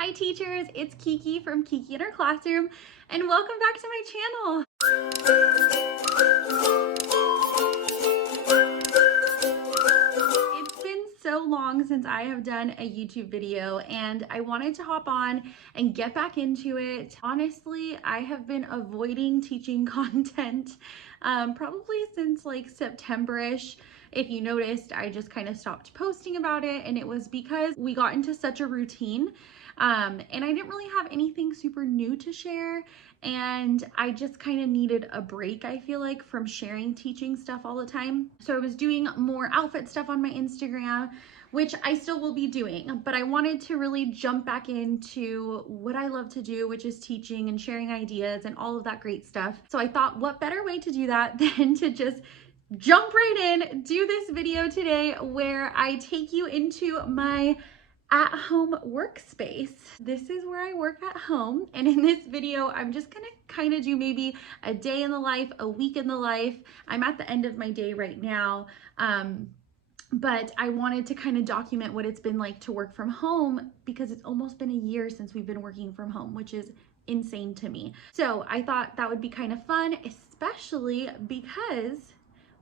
Hi teachers, it's Kiki from Kiki in Her Classroom, and welcome back to my channel. It's been so long since I have done a YouTube video, and I wanted to hop on and get back into it. Honestly, I have been avoiding teaching content probably since like September-ish. If you noticed, I just kind of stopped posting about it, and it was because we got into such a routine. And I didn't really have anything super new to share, and I just kind of needed a break, I feel like, from sharing teaching stuff all the time. So I was doing more outfit stuff on my Instagram, which I still will be doing, but I wanted to really jump back into what I love to do, which is teaching and sharing ideas and all of that great stuff. So I thought, what better way to do that than to just jump right in, do this video today where I take you into my at-home workspace. This is where I work at home, and in this video I'm just gonna kind of do maybe a day in the life, a week in the life. I'm at the end of my day right now, but I wanted to kind of document what it's been like to work from home, because it's almost been a year since we've been working from home, which is insane to me. So I thought that would be kind of fun, especially because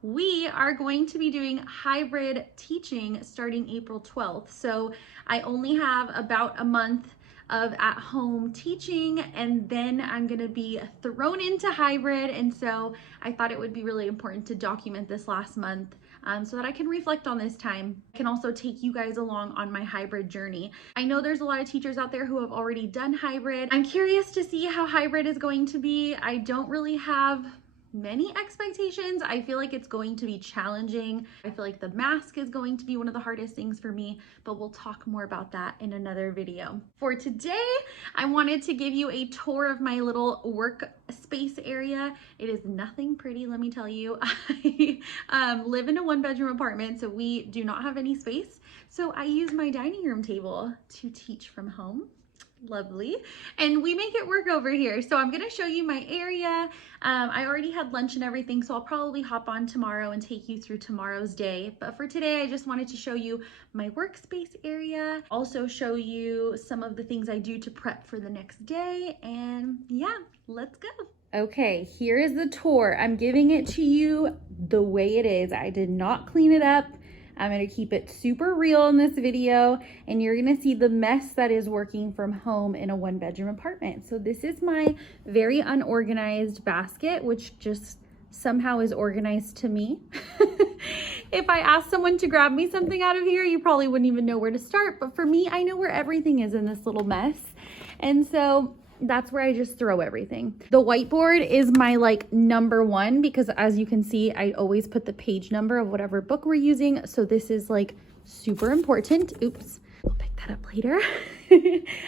we are going to be doing hybrid teaching starting April 12th. So I only have about a month of at-home teaching, and then I'm going to be thrown into hybrid. And so I thought it would be really important to document this last month so that I can reflect on this time. I can also take you guys along on my hybrid journey. I know there's a lot of teachers out there who have already done hybrid. I'm curious to see how hybrid is going to be. I don't really have many expectations. I feel like it's going to be challenging. I feel like the mask is going to be one of the hardest things for me, but we'll talk more about that in another video. For today, I wanted to give you a tour of my little workspace area. It is nothing pretty, let me tell you. I live in a one-bedroom apartment, so we do not have any space. So I use my dining room table to teach from home. Lovely. And we make it work over here. So I'm going to show you my area. I already had lunch and everything, so I'll probably hop on tomorrow and take you through tomorrow's day. But for today, I just wanted to show you my workspace area, also show you some of the things I do to prep for the next day. And yeah, let's go. Okay, here is the tour. I'm giving it to you the way it is. I did not clean it up. I'm going to keep it super real in this video, and you're going to see the mess that is working from home in a one-bedroom apartment. So this is my very unorganized basket, which just somehow is organized to me. If I asked someone to grab me something out of here, you probably wouldn't even know where to start. But for me, I know where everything is in this little mess. And so that's where I just throw everything. The whiteboard is my like #1, because as you can see, I always put the page number of whatever book we're using. So this is like super important. Oops, I'll pick that up later.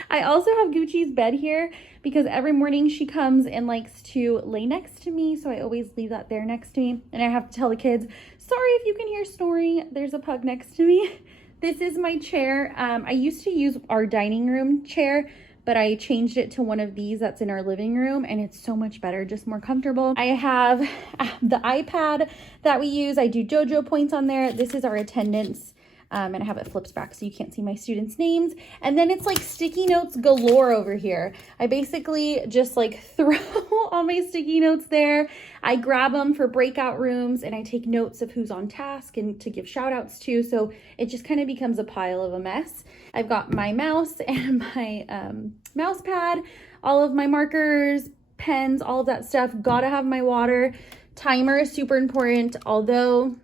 I also have Gucci's bed here because every morning she comes and likes to lay next to me. So I always leave that there next to me. And I have to tell the kids, sorry if you can hear snoring, there's a pug next to me. This is my chair. I used to use our dining room chair, but I changed it to one of these that's in our living room, and it's so much better, just more comfortable. I have the iPad that we use. I do Dojo points on there. This is our attendance, and I have it flipped back so you can't see my students' names. And then it's like sticky notes galore over here. I basically just like throw all my sticky notes there. I grab them for breakout rooms, and I take notes of who's on task and to give shout outs to. So it just kind of becomes a pile of a mess. I've got my mouse and my mouse pad, all of my markers, pens, all of that stuff. Gotta have my water. Timer is super important, although,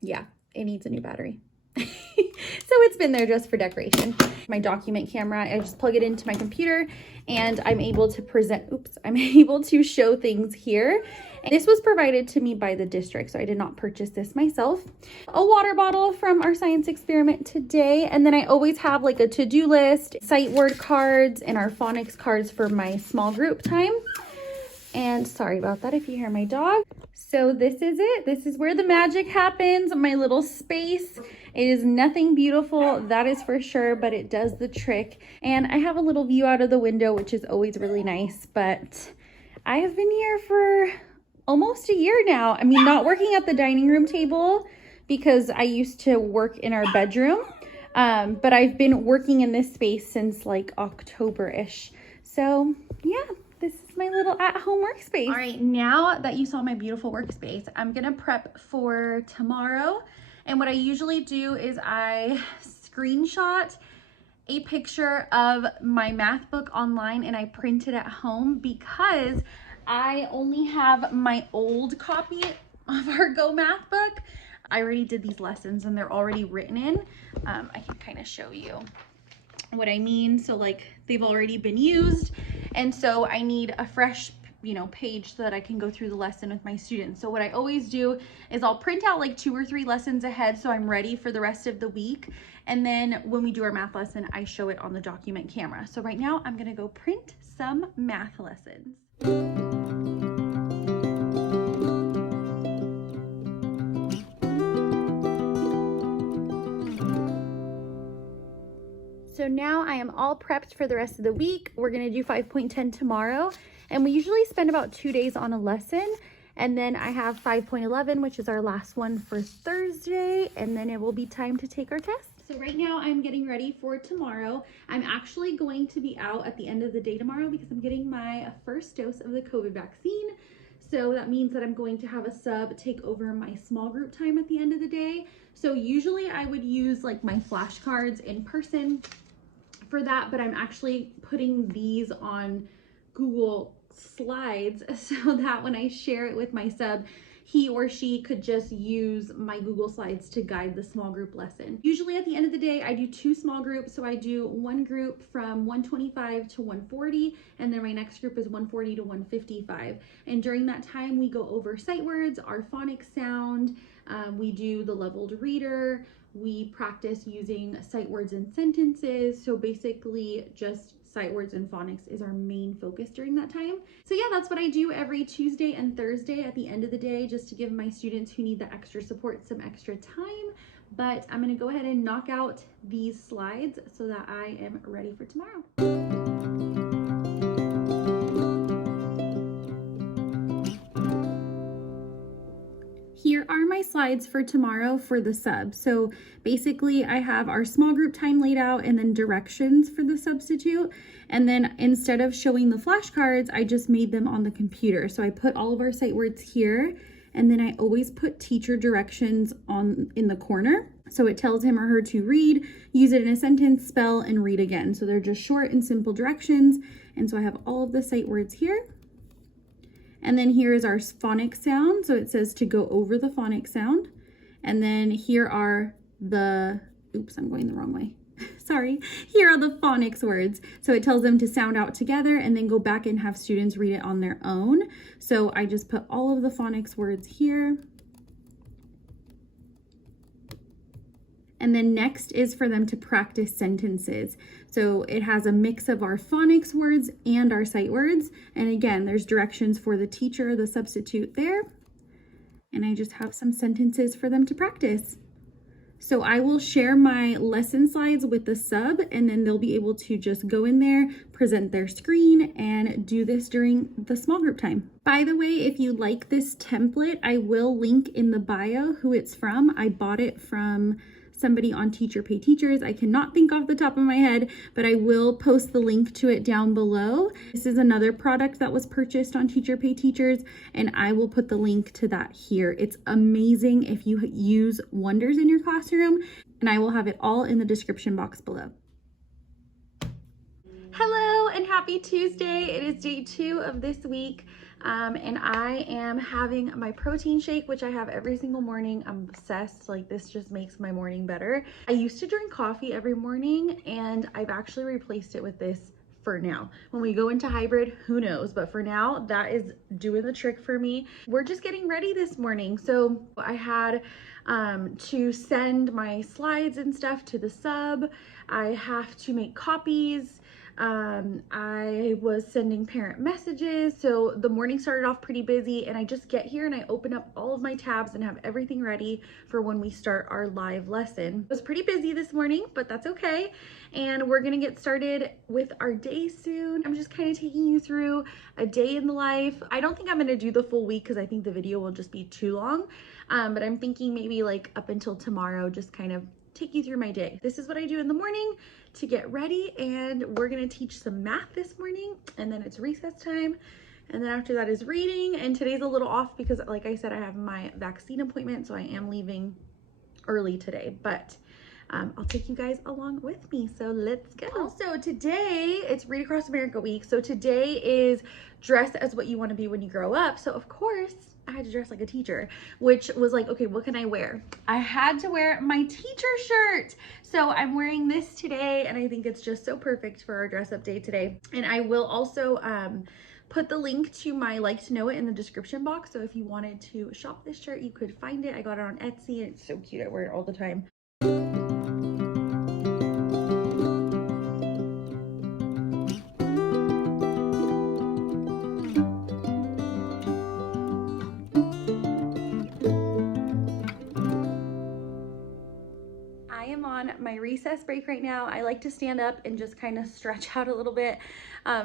yeah, it needs a new battery. So it's been there just for decoration. My document camera, I just plug it into my computer, and I'm able to present, I'm able to show things here. And this was provided to me by the district, so I did not purchase this myself. A water bottle from our science experiment today. And then I always have like a to-do list, sight word cards, and our phonics cards for my small group time. And sorry about that if you hear my dog. So this is it. This is where the magic happens, my little space. It is nothing beautiful, that is for sure, but it does the trick. And I have a little view out of the window, which is always really nice, but I have been here for almost a year now. I mean, not working at the dining room table because I used to work in our bedroom. But I've been working in this space since like October-ish. So yeah, this is my little at-home workspace. All right, now that you saw my beautiful workspace, I'm gonna prep for tomorrow. And what I usually do is I screenshot a picture of my math book online and I print it at home because I only have my old copy of our Go math book. I already did these lessons and they're already written in. I can kind of show you what I mean. So like they've already been used. And so I need a fresh, page so that I can go through the lesson with my students. So what I always do is I'll print out like 2 or 3 lessons ahead so I'm ready for the rest of the week. And then when we do our math lesson, I show it on the document camera. So right now I'm gonna go print some math lessons. So now I am all prepped for the rest of the week. We're gonna do 5.10 tomorrow, and we usually spend about 2 days on a lesson. And then I have 5.11, which is our last one for Thursday, and then it will be time to take our test. So right now I'm getting ready for tomorrow. I'm actually going to be out at the end of the day tomorrow because I'm getting my first dose of the COVID vaccine. So that means that I'm going to have a sub take over my small group time at the end of the day. So usually I would use like my flashcards in person for that, but I'm actually putting these on Google Slides so that when I share it with my sub, he or she could just use my Google Slides to guide the small group lesson. Usually at the end of the day, I do 2 small groups. So I do one group from 125 to 140, and then my next group is 140 to 155. And during that time, we go over sight words, our phonics sound, we do the leveled reader, we practice using sight words and sentences. So basically just sight words and phonics is our main focus during that time. So yeah, that's what I do every Tuesday and Thursday at the end of the day, just to give my students who need the extra support some extra time. But I'm gonna go ahead and knock out these slides so that I am ready for tomorrow. Here are my slides for tomorrow for the sub. So basically I have our small group time laid out and then directions for the substitute. And then instead of showing the flashcards, I just made them on the computer. So I put all of our sight words here, and then I always put teacher directions in the corner. So it tells him or her to read, use it in a sentence, spell, and read again. So they're just short and simple directions. And so I have all of the sight words here. And then here is our phonics sound. So it says to go over the phonics sound. And then here are the, oops, I'm going the wrong way. Sorry. Here are the phonics words. So it tells them to sound out together and then go back and have students read it on their own. So I just put all of the phonics words here. And then next is for them to practice sentences. So it has a mix of our phonics words and our sight words. And again, there's directions for the teacher, the substitute there. And I just have some sentences for them to practice. So I will share my lesson slides with the sub, and then they'll be able to just go in there, present their screen, and do this during the small group time. By the way, if you like this template, I will link in the bio who it's from. I bought it from somebody on Teacher Pay Teachers. I cannot think off the top of my head, but I will post the link to it down below. This is another product that was purchased on Teacher Pay Teachers, and I will put the link to that here. It's amazing if you use Wonders in your classroom, and I will have it all in the description box below. Hello and happy Tuesday. It is day 2 of this week. And I am having my protein shake, which I have every single morning. I'm obsessed. Like, this just makes my morning better. I used to drink coffee every morning, and I've actually replaced it with this for now. When we go into hybrid, who knows? But for now, that is doing the trick for me. We're just getting ready this morning. So I had to send my slides and stuff to the sub. I have to make copies. I was sending parent messages, so the morning started off pretty busy, and I just get here and I open up all of my tabs and have everything ready for when we start our live lesson. It was pretty busy this morning, but that's okay, and we're gonna get started with our day soon. I'm just kind of taking you through a day in the life. I don't think I'm gonna do the full week because I think the video will just be too long, but I'm thinking maybe like up until tomorrow, just kind of take you through my day. This is what I do in the morning to get ready, and we're gonna teach some math this morning, and then it's recess time. And then after that is reading, and today's a little off because like I said, I have my vaccine appointment, so I am leaving early today, but I'll take you guys along with me, so let's go. Also today, it's Read Across America week, so today is dress as what you want to be when you grow up. So of course, I had to dress like a teacher, which was like, okay, what can I wear? I had to wear my teacher shirt. So I'm wearing this today, and I think it's just so perfect for our dress up day today. And I will also put the link to my Like to Know It in the description box. So if you wanted to shop this shirt, you could find it. I got it on Etsy, and it's so cute. I wear it all the time. On my recess break right now. I like to stand up and just kind of stretch out a little bit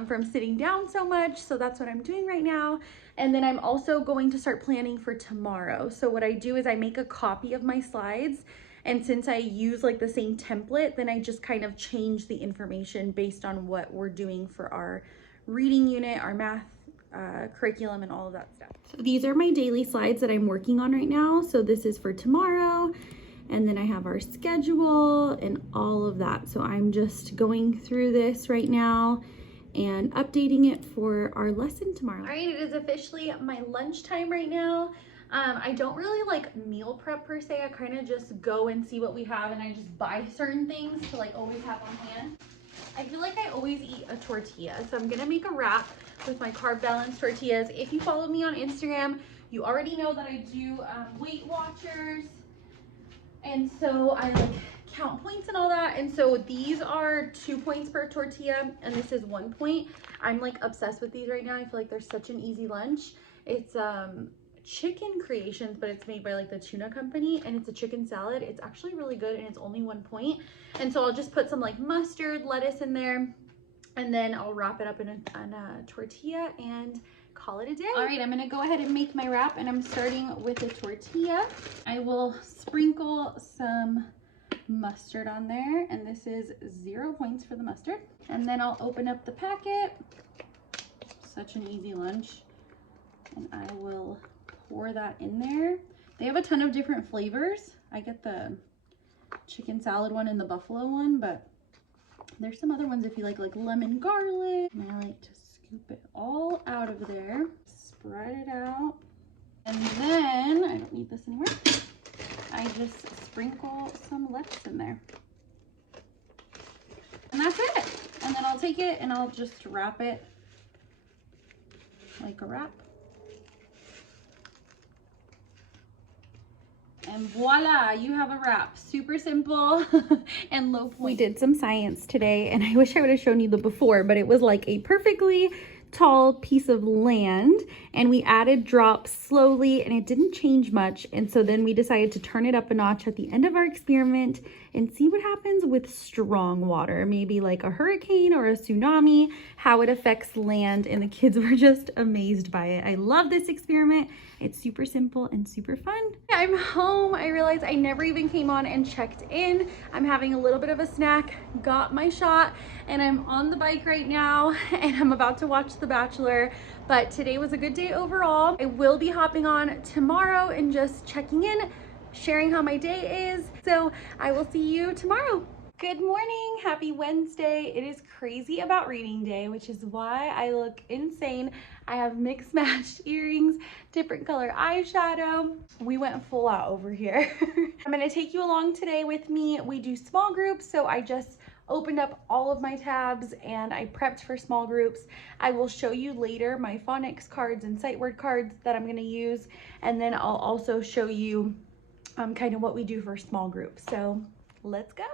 from sitting down so much. So that's what I'm doing right now. And then I'm also going to start planning for tomorrow. So what I do is I make a copy of my slides. And since I use like the same template, then I just kind of change the information based on what we're doing for our reading unit, our math curriculum, and all of that stuff. So these are my daily slides that I'm working on right now. So this is for tomorrow. And then I have our schedule and all of that. So I'm just going through this right now and updating it for our lesson tomorrow. All right, it is officially my lunchtime right now. I don't really like meal prep per se. I kind of just go and see what we have, and I just buy certain things to like always have on hand. I feel like I always eat a tortilla. So I'm gonna make a wrap with my carb balanced tortillas. If you follow me on Instagram, you already know that I do Weight Watchers. And so I like count points and all that. And so these are 2 points per tortilla, and this is 1 point. I'm like obsessed with these right now. I feel like they're such an easy lunch. It's Chicken Creations, but it's made by like the tuna company, and it's a chicken salad. It's actually really good, and it's only 1 point. And so I'll just put some like mustard, lettuce in there, and then I'll wrap it up in a tortilla and call it a day. All right, I'm gonna go ahead and make my wrap, and I'm starting with a tortilla. I will sprinkle some mustard on there, and this is 0 points for the mustard. And then I'll open up the packet. Such an easy lunch. And I will pour that in there. They have a ton of different flavors. I get the chicken salad one and the buffalo one, but there's some other ones if you like lemon garlic. And I like to scoop it all out of there, spread it out, and then I don't need this anymore. I just sprinkle some lettuce in there, and that's it. And then I'll take it and I'll just wrap it like a wrap, and voila, you have a wrap. Super simple and low point. We did some science today, and I wish I would have shown you the before, but it was like a perfectly tall piece of land, and we added drops slowly, and it didn't change much. And so then we decided to turn it up a notch at the end of our experiment and see what happens with strong water, maybe like a hurricane or a tsunami, how it affects land. And the kids were just amazed by it. I love this experiment. It's super simple and super fun. I'm home. I realized I never even came on and checked in. I'm having a little bit of a snack, got my shot, and I'm on the bike right now, and I'm about to watch The Bachelor. But today was a good day overall. I will be hopping on tomorrow and just checking in, sharing how my day is. So I will see you tomorrow. Good morning, happy Wednesday. It is crazy about reading day, which is why I look insane. I have mixed matched earrings, different color eyeshadow. We went full out over here. I'm gonna take you along today with me. We do small groups, so I just opened up all of my tabs and I prepped for small groups. I will show you later my phonics cards and sight word cards that I'm gonna use, and then I'll also show you kind of what we do for small groups. So let's go.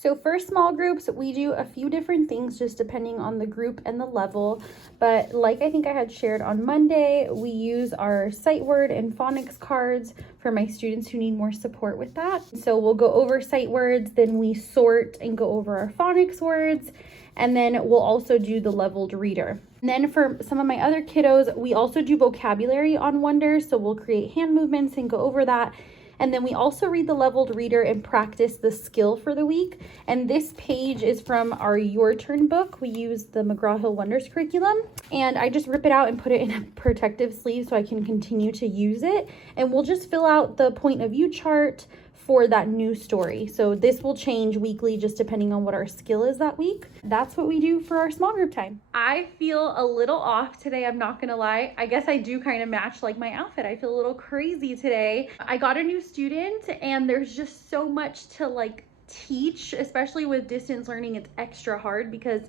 So for small groups, we do a few different things just depending on the group and the level. But like I think I had shared on Monday, we use our sight word and phonics cards for my students who need more support with that. So we'll go over sight words, then we sort and go over our phonics words, and then we'll also do the leveled reader. And then for some of my other kiddos, we also do vocabulary on Wonder. So we'll create hand movements and go over that. And then we also read the leveled reader and practice the skill for the week. And this page is from our Your Turn book. We use the McGraw-Hill Wonders curriculum. And I just rip it out and put it in a protective sleeve so I can continue to use it. And we'll just fill out the point of view chart for that new story. So this will change weekly just depending on what our skill is that week. That's what we do for our small group time. I feel a little off today, I'm not gonna lie. I guess I do kind of match like my outfit. I feel a little crazy today. I got a new student and there's just so much to like teach, especially with distance learning. It's extra hard because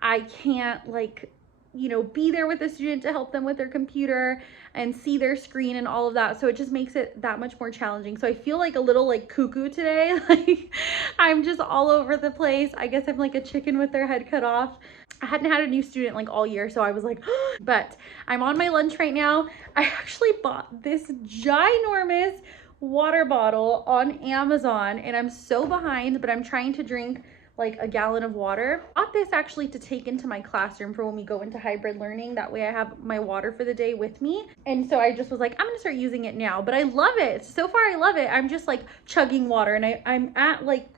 I can't like, you know, be there with the student to help them with their computer and see their screen and all of that. So it just makes it that much more challenging. So I feel like a little like cuckoo today. Like I'm just all over the place. I guess I'm like a chicken with their head cut off. I hadn't had a new student like all year, so I was like, but I'm on my lunch right now. I actually bought this ginormous water bottle on Amazon and I'm so behind, but I'm trying to drink like a gallon of water. I bought this actually to take into my classroom for when we go into hybrid learning. That way I have my water for the day with me. And so I just was like, I'm gonna start using it now, but I love it. So far I love it. I'm just like chugging water and I'm at like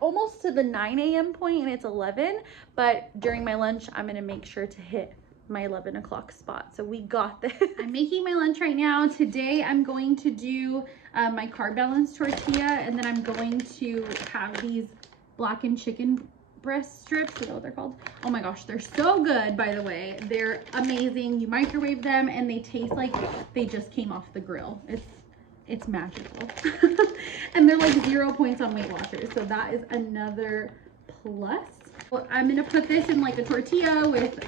almost to the 9 a.m. point and it's 11, but during my lunch, I'm gonna make sure to hit my 11 o'clock spot. So we got this. I'm making my lunch right now. Today I'm going to do my carb balance tortilla and then I'm going to have these blackened chicken breast strips. You know what they're called? Oh my gosh, they're so good, by the way. They're amazing. You microwave them and they taste like they just came off the grill. It's magical. And they're like 0 points on Weight Watchers, so that is another plus. Well, I'm gonna put this in like a tortilla with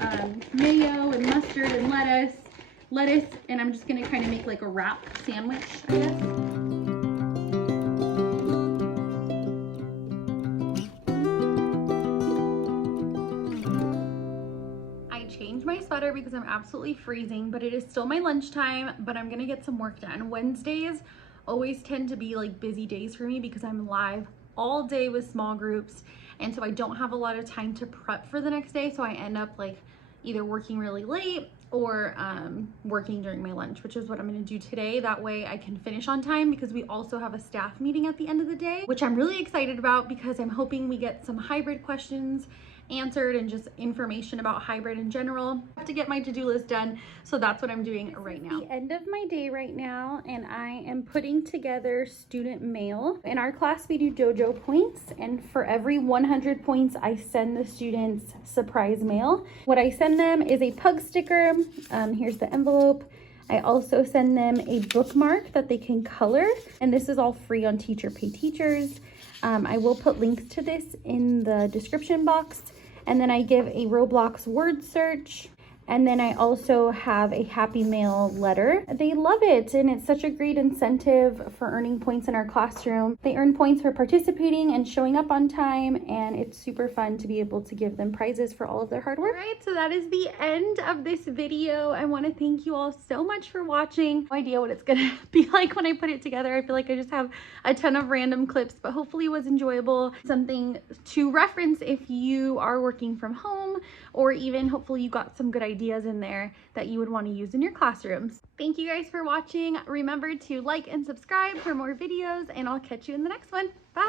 mayo and mustard and lettuce, and I'm just gonna kind of make like a wrap sandwich, I guess. My sweater because I'm absolutely freezing, but it is still my lunchtime, but I'm gonna get some work done. Wednesdays always tend to be like busy days for me because I'm live all day with small groups, and so I don't have a lot of time to prep for the next day, so I end up like either working really late or working during my lunch, which is what I'm gonna do today. That way I can finish on time because we also have a staff meeting at the end of the day, which I'm really excited about because I'm hoping we get some hybrid questions answered and just information about hybrid in general. I have to get my to-do list done, so that's what I'm doing right now. The end of my day right now, and I am putting together student mail. In our class we do Dojo points, and for every 100 points I send the students surprise mail. What I send them is a pug sticker. Here's the envelope. I also send them a bookmark that they can color, and this is all free on Teacher Pay Teachers. I will put links to this in the description box. And then I give a Roblox word search. And then I also have a Happy Mail letter. They love it, and it's such a great incentive for earning points in our classroom. They earn points for participating and showing up on time, and it's super fun to be able to give them prizes for all of their hard work. All right, so that is the end of this video. I want to thank you all so much for watching. No idea what it's gonna be like when I put it together. I feel like I just have a ton of random clips, but hopefully it was enjoyable. Something to reference if you are working from home, or even hopefully you got some good ideas in there that you would want to use in your classrooms. Thank you guys for watching. Remember to like and subscribe for more videos, and I'll catch you in the next one. Bye!